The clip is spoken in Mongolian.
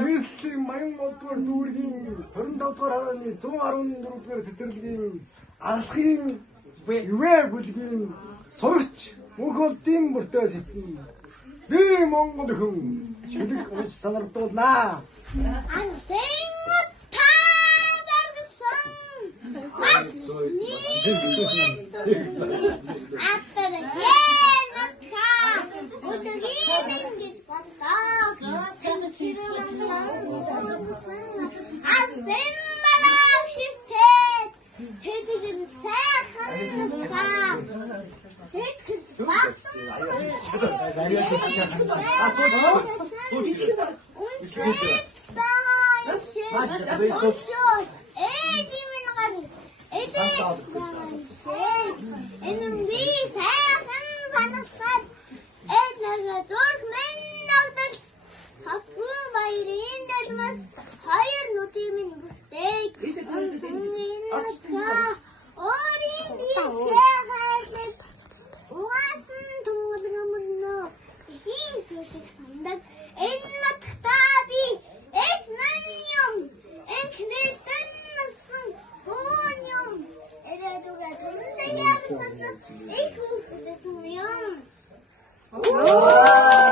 нийслэлийн 83 дугаар дүүргийн 25 дугаар харааны 114 дугаар цэцэрлэгийн аргалахын үвэ бүлгийн сурагч мөнхөлдийн бүртээ сэтсэн би Монгол хүн шилэг унж санардуулнаа. Oh!